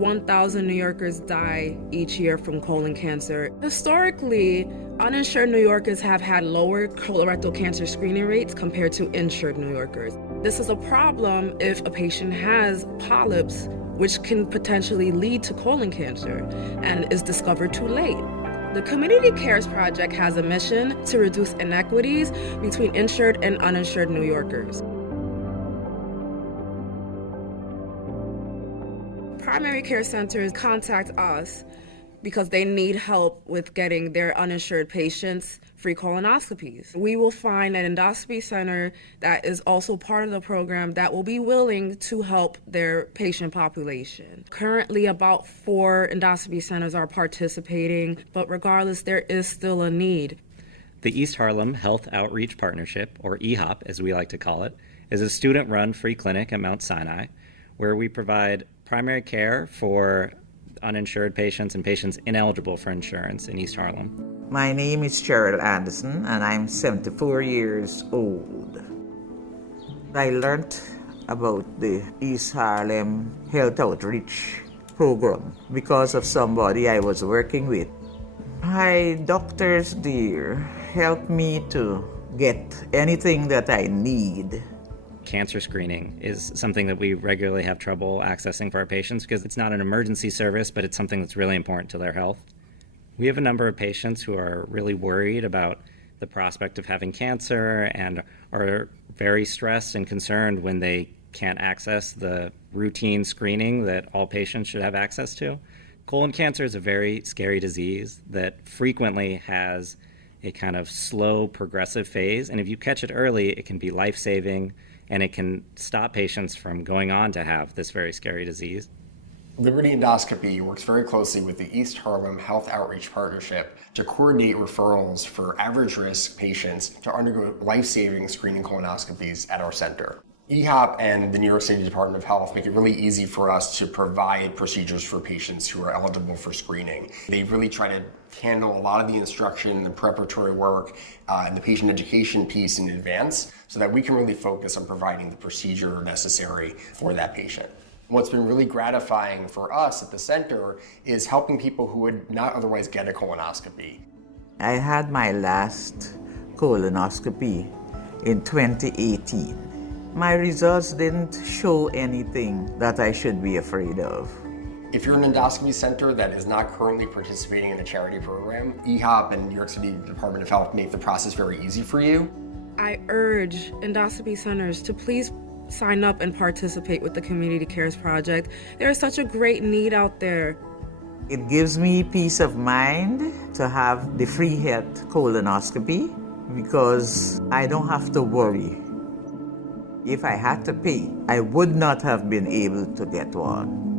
1,000 New Yorkers die each year from colon cancer. Historically, uninsured New Yorkers have had lower colorectal cancer screening rates compared to insured New Yorkers. This is a problem if a patient has polyps, which can potentially lead to colon cancer and is discovered too late. The Community Cares Project has a mission to reduce inequities between insured and uninsured New Yorkers. Primary care centers contact us because they need help with getting their uninsured patients free colonoscopies. We will find an endoscopy center that is also part of the program that will be willing to help their patient population. Currently, about 4 endoscopy centers are participating, but regardless, there is still a need. The East Harlem Health Outreach Partnership, or EHOP as we like to call it, is a student-run free clinic at Mount Sinai where we provide primary care for uninsured patients and patients ineligible for insurance in East Harlem. My name is Cheryl Anderson and I'm 74 years old. I learned about the East Harlem Health Outreach Program because of somebody I was working with. My doctors there helped me to get anything that I need. Cancer screening is something that we regularly have trouble accessing for our patients because it's not an emergency service, but it's something that's really important to their health. We have a number of patients who are really worried about the prospect of having cancer and are very stressed and concerned when they can't access the routine screening that all patients should have access to. Colon cancer is a very scary disease that frequently has a kind of slow progressive phase, and if you catch it early, it can be life-saving and it can stop patients from going on to have this very scary disease. Liberty Endoscopy works very closely with the East Harlem Health Outreach Partnership to coordinate referrals for average risk patients to undergo life-saving screening colonoscopies at our center. EHOP and the New York City Department of Health make it really easy for us to provide procedures for patients who are eligible for screening. They really try to handle a lot of the instruction, the preparatory work, and the patient education piece in advance so that we can really focus on providing the procedure necessary for that patient. What's been really gratifying for us at the center is helping people who would not otherwise get a colonoscopy. I had my last colonoscopy in 2018. My results didn't show anything that I should be afraid of. If you're an endoscopy center that is not currently participating in a charity program, EHOP and New York City Department of Health make the process very easy for you. I urge endoscopy centers to please sign up and participate with the Community Cares Project. There is such a great need out there. It gives me peace of mind to have the free health colonoscopy because I don't have to worry. If I had to pay, I would not have been able to get one.